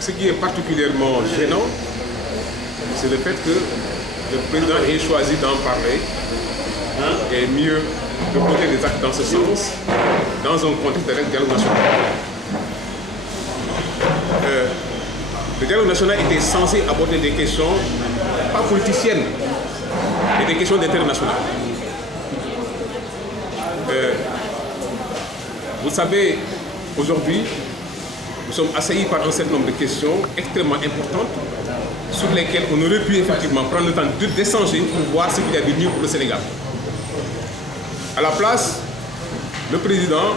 Ce qui est particulièrement gênant, c'est le fait que le président ait choisi d'en parler et mieux de poser des actes dans ce sens dans un contexte de dialogue national. Le dialogue national était censé aborder des questions pas politiciennes, mais des questions d'intérêt national. Vous savez, aujourd'hui, nous sommes assaillis par un certain nombre de questions extrêmement importantes sur lesquelles on aurait pu effectivement prendre le temps d'échanger pour voir ce qu'il y a de mieux pour le Sénégal. À la place, le président,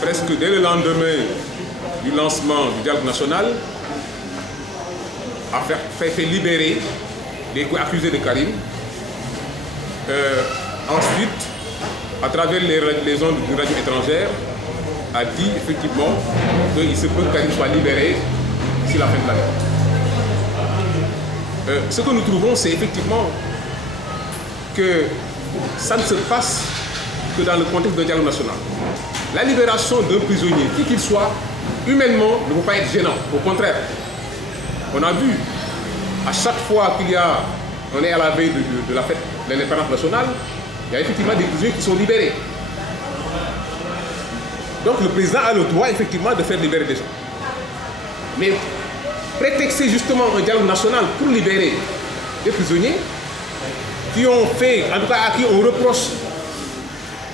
presque dès le lendemain du lancement du dialogue national, a fait libérer les accusés de Karim. Ensuite, à travers les ondes de radio étrangère, a dit effectivement qu'il se peut que Karim soit libéré d'ici la fin de l'année. Ce que nous trouvons, c'est effectivement que ça ne se passe que dans le contexte d'un dialogue national. La libération d'un prisonnier, qui qu'il soit, humainement, ne peut pas être gênant. Au contraire, on a vu, à chaque fois on est à la veille de la fête de l'indépendance nationale, il y a effectivement des prisonniers qui sont libérés. Donc le président a le droit effectivement de faire libérer des gens. Mais prétexter justement un dialogue national pour libérer des prisonniers qui ont fait, en tout cas à qui on reproche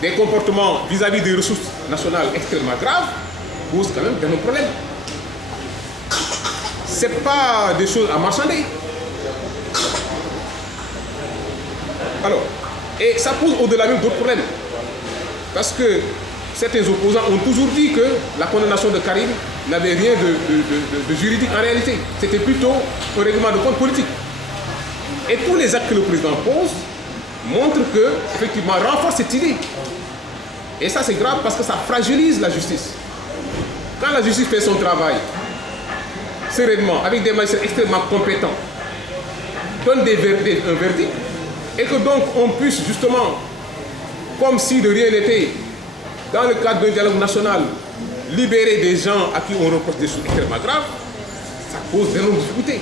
des comportements vis-à-vis des ressources nationales extrêmement graves, pose quand même un problème. Ce n'est pas des choses à marchander. Alors, et ça pose au-delà même d'autres problèmes. Parce que certains opposants ont toujours dit que la condamnation de Karim n'avait rien de juridique en réalité. C'était plutôt un règlement de compte politique. Et tous les actes que le président pose montrent que, effectivement, renforce cette idée. Et ça, c'est grave parce que ça fragilise la justice. Quand la justice fait son travail sereinement, avec des magistrats extrêmement compétents, donne un verdict, et que donc on puisse justement, comme si de rien n'était, dans le cadre d'un dialogue national, libérer des gens à qui on reproche des choses extrêmement graves, ça pose d'énormes difficultés.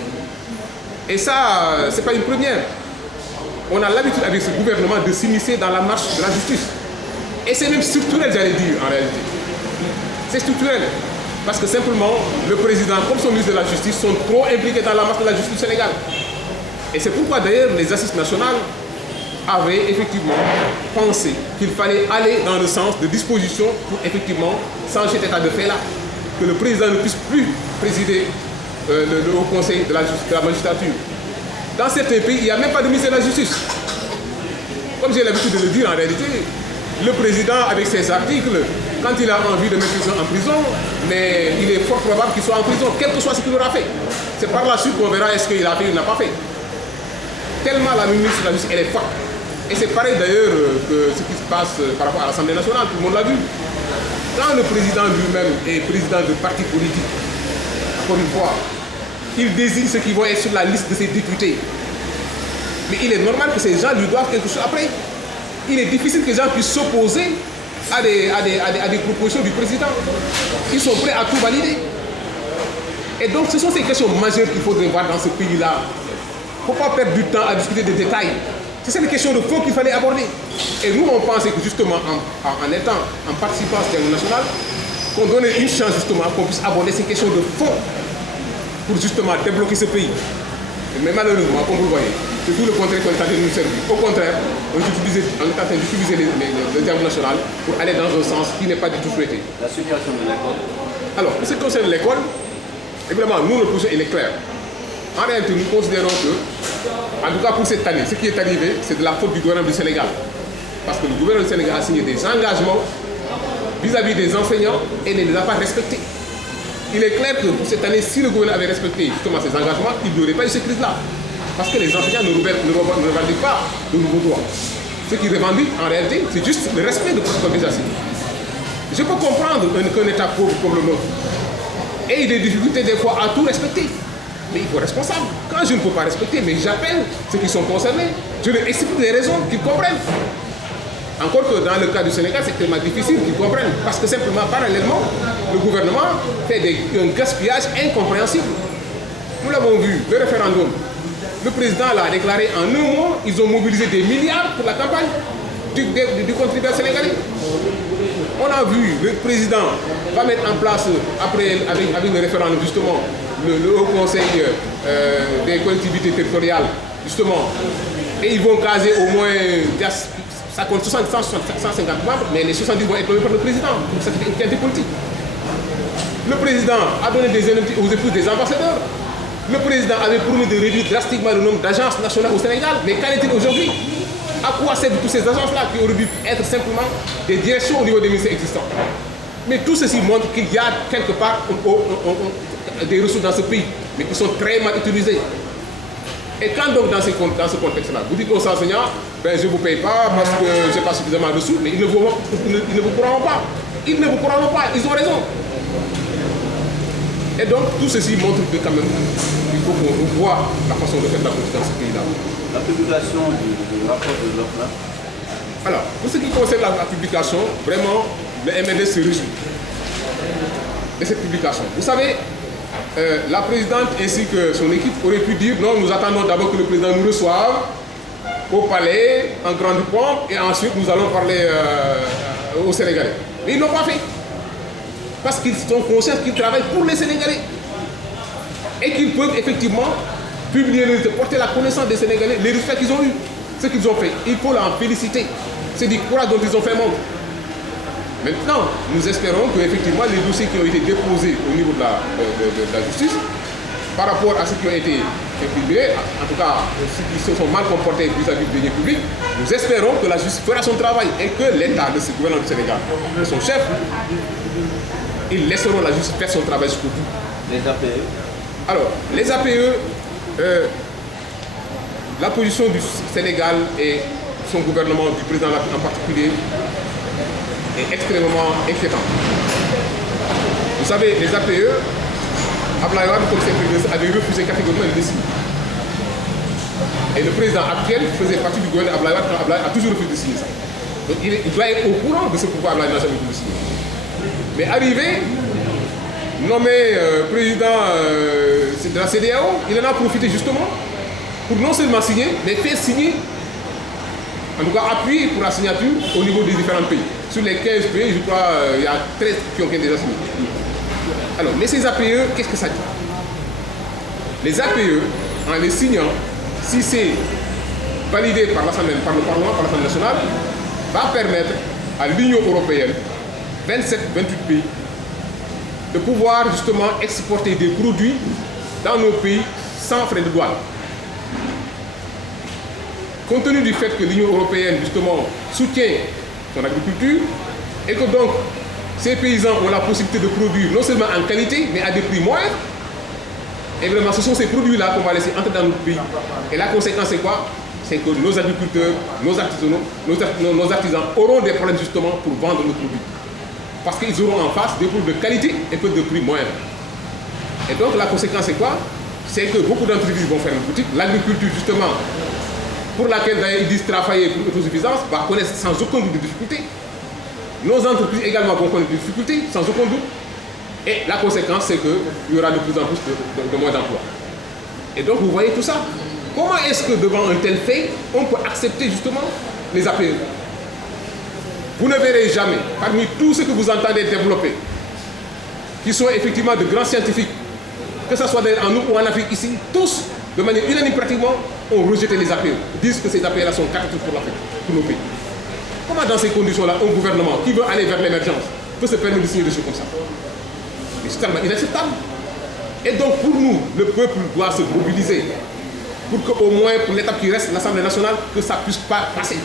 Et ça, ce n'est pas une première. On a l'habitude avec ce gouvernement de s'immiscer dans la marche de la justice. Et c'est même structurel, j'allais dire, en réalité. C'est structurel. Parce que simplement, le président, comme son ministre de la Justice, sont trop impliqués dans la marche de la justice du Sénégal. Et c'est pourquoi d'ailleurs les assises nationales avaient effectivement pensé qu'il fallait aller dans le sens de disposition pour effectivement changer cet état de fait-là. Que le président ne puisse plus présider le Haut Conseil de la magistrature. Dans certains pays, il n'y a même pas de ministre de la Justice. Comme j'ai l'habitude de le dire en réalité, le président, avec ses articles, quand il a envie de mettre quelqu'un en prison, mais il est fort probable qu'il soit en prison, quel que soit ce qu'il aura fait. C'est par la suite qu'on verra est-ce qu'il a fait ou n'a pas fait. Tellement la ministre de la Justice, elle est forte. Et c'est pareil d'ailleurs que ce qui se passe par rapport à l'Assemblée nationale, tout le monde l'a vu. Quand le président lui-même est président de parti politique, encore une fois, il désigne ceux qui vont être sur la liste de ses députés. Mais il est normal que ces gens lui doivent quelque chose après. Il est difficile que les gens puissent s'opposer à des propositions du président. Ils sont prêts à tout valider. Et donc ce sont ces questions majeures qu'il faudrait voir dans ce pays-là. Il ne faut pas perdre du temps à discuter des détails. C'est des questions de fond qu'il fallait aborder. Et nous, on pensait que justement, en participant à ce dialogue national, qu'on donnait une chance justement qu'on puisse aborder ces questions de fond pour justement débloquer ce pays. Mais malheureusement, comme vous le voyez, c'est tout le contraire qu'on est en train de nous servir. Au contraire, on est en train d'utiliser le dialogue national pour aller dans un sens qui n'est pas du tout souhaité. La situation de l'école. Alors, pour ce qui concerne l'école, évidemment, nous, notre position est claire. En réalité, nous considérons que, en tout cas pour cette année, ce qui est arrivé, c'est de la faute du gouvernement du Sénégal. Parce que le gouvernement du Sénégal a signé des engagements vis-à-vis des enseignants et ne les a pas respectés. Il est clair que pour cette année, si le gouvernement avait respecté justement ces engagements, il n'y aurait pas eu cette crise-là. Parce que les enseignants ne revendiquent pas de nouveaux droits. Ce qu'ils revendiquent, en réalité, c'est juste le respect de protocole déjà signé. Je peux comprendre qu'un État pauvre comme le nôtre ait des difficultés des fois à tout respecter. Mais il faut être responsable. Quand je ne peux pas respecter, mais j'appelle ceux qui sont concernés. Je leur explique les raisons qu'ils comprennent. Encore que dans le cas du Sénégal, c'est tellement difficile qu'ils comprennent. Parce que simplement, parallèlement, le gouvernement fait un gaspillage incompréhensible. Nous l'avons vu, le référendum. Le président l'a déclaré en un mois, ils ont mobilisé des milliards pour la campagne du contribuable sénégalais. On a vu, le président va mettre en place, après, avec le référendum, justement, le Haut Conseil des collectivités territoriales, justement, et ils vont caser au moins, ça compte 150 membres, mais les 70 vont être nommés par le président, pour cette qualité politique. Le président a donné des indemnités aux épouses des ambassadeurs. Le président avait promis de réduire drastiquement le nombre d'agences nationales au Sénégal, mais qu'en est-il aujourd'hui? À quoi servent toutes ces agences-là qui auraient dû être simplement des directions au niveau des ministères existants? Mais tout ceci montre qu'il y a quelque part des ressources dans ce pays, mais qui sont très mal utilisées. Et quand donc dans ce contexte-là, vous dites aux enseignants, ben, je ne vous paye pas parce que je n'ai pas suffisamment de sous, mais ils ne vous croiront pas. Ils ne vous croiront pas, ils ont raison. Et donc tout ceci montre que quand même, il faut qu'on voit la façon de faire la politique dans ce pays-là. La publication du rapport de l'OFNA. Alors, pour ce qui concerne la publication, vraiment, le MND se réjouit de cette publication. Vous savez, la présidente ainsi que son équipe auraient pu dire non, nous attendons d'abord que le président nous reçoive au palais, en grande pompe, et ensuite nous allons parler aux Sénégalais. Mais ils ne l'ont pas fait. Parce qu'ils sont conscients qu'ils travaillent pour les Sénégalais. Et qu'ils peuvent effectivement publier les résultats, porter la connaissance des Sénégalais, les résultats qu'ils ont eus, ce qu'ils ont fait. Il faut l'en féliciter. C'est du courage dont ils ont fait montre. Maintenant, nous espérons que effectivement les dossiers qui ont été déposés au niveau de la justice, par rapport à ceux qui ont été publiés, en tout cas ceux qui se sont mal comportés vis-à-vis du denier public, nous espérons que la justice fera son travail et que l'État de ce gouvernement du Sénégal, son chef, ils laisseront la justice faire son travail jusqu'au bout. Les APE. Alors, les APE, la position du Sénégal et son gouvernement, du président en particulier, est extrêmement inquiétante. Vous savez, les APE, Abdoulaye Wade, comme c'est avait refusé catégoriquement de signer. Et le président actuel faisait partie du gouvernement d'Abdoulaye Wade quand Abdoulaye a toujours refusé de signer ça. Donc il doit être au courant de ce pourquoi Abdoulaye n'a jamais voulu signer. Mais arrivé, nommé président de la CEDEAO, il en a profité justement pour non seulement signer, mais faire signer, en tout cas appuyer pour la signature au niveau des différents pays. Sur les 15 pays, je crois, il y a 13 qui ont déjà signé. Alors, mais ces APE, qu'est-ce que ça dit? Les APE, en les signant, si c'est validé par l'Assemblée, par le Parlement, par l'Assemblée nationale, va permettre à l'Union européenne, 27-28 pays, de pouvoir justement exporter des produits dans nos pays sans frais de douane. Compte tenu du fait que l'Union européenne justement soutient son agriculture et que donc ces paysans ont la possibilité de produire non seulement en qualité mais à des prix moindres, et vraiment ce sont ces produits-là qu'on va laisser entrer dans notre pays. Et la conséquence c'est quoi? C'est que nos agriculteurs, nos artisans auront des problèmes justement pour vendre nos produits. Parce qu'ils auront en face des produits de qualité et peu de prix moindres. Et donc la conséquence c'est quoi? C'est que beaucoup d'entreprises vont faire une boutique. L'agriculture justement, pour laquelle ils disent travailler pour l'autosuffisance, va connaître sans aucun doute de difficultés. Nos entreprises également vont connaître des difficultés, sans aucun doute. Et la conséquence, c'est qu'il y aura de plus en plus de moins d'emplois. Et donc, vous voyez tout ça. Comment est-ce que devant un tel fait, on peut accepter justement les APE? Vous ne verrez jamais, parmi tous ceux que vous entendez développer, qui sont effectivement de grands scientifiques, que ce soit en nous ou en Afrique ici, tous, de manière unanime pratiquement, ont rejeté les APE, disent que ces APE-là sont catastrophiques pour l'Afrique, pour nos pays. Comment dans ces conditions-là, un gouvernement qui veut aller vers l'émergence peut se permettre de signer des choses comme ça? Mais c'est tellement inacceptable. Et donc pour nous, le peuple doit se mobiliser pour qu'au moins, pour l'étape qui reste, l'Assemblée nationale, que ça ne puisse pas passer.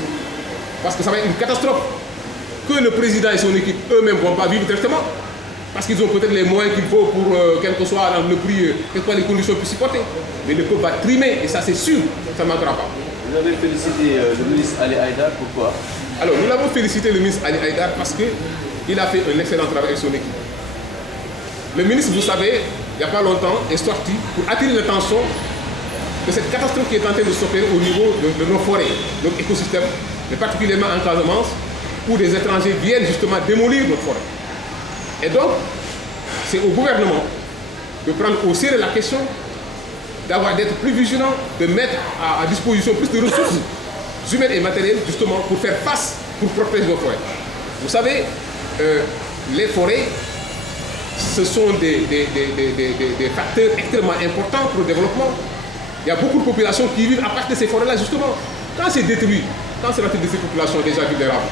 Parce que ça va être une catastrophe. Que le président et son équipe eux-mêmes ne vont pas vivre directement. Parce qu'ils ont peut-être les moyens qu'il faut pour, quel que soit le prix, quelles que soient les conditions pour supporter. Mais le peuple va trimer, et ça c'est sûr, ça ne manquera pas. Vous avez félicité le ministre Ali Haïdar, pourquoi? Alors nous l'avons félicité le ministre Ali Haïdar parce qu'il a fait un excellent travail avec son équipe. Le ministre, vous savez, il n'y a pas longtemps, est sorti pour attirer l'attention de cette catastrophe qui est en train de s'opérer au niveau de nos forêts, notre écosystème, mais particulièrement en Casamance, où des étrangers viennent justement démolir notre forêt. Et donc, c'est au gouvernement de prendre au sérieux la question, d'être plus vigilant, de mettre à disposition plus de ressources humaines et matérielles justement pour faire face, pour protéger nos forêts. Vous savez, les forêts, ce sont des facteurs extrêmement importants pour le développement. Il y a beaucoup de populations qui vivent à partir de ces forêts-là justement. Quand c'est détruit, quand c'est la tête de ces populations déjà vulnérables,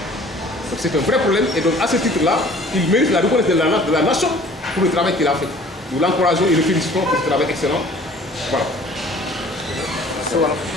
c'est un vrai problème et donc à ce titre-là, il mérite la reconnaissance de la nation pour le travail qu'il a fait. Nous l'encourageons et le félicitons pour ce travail excellent. Voilà.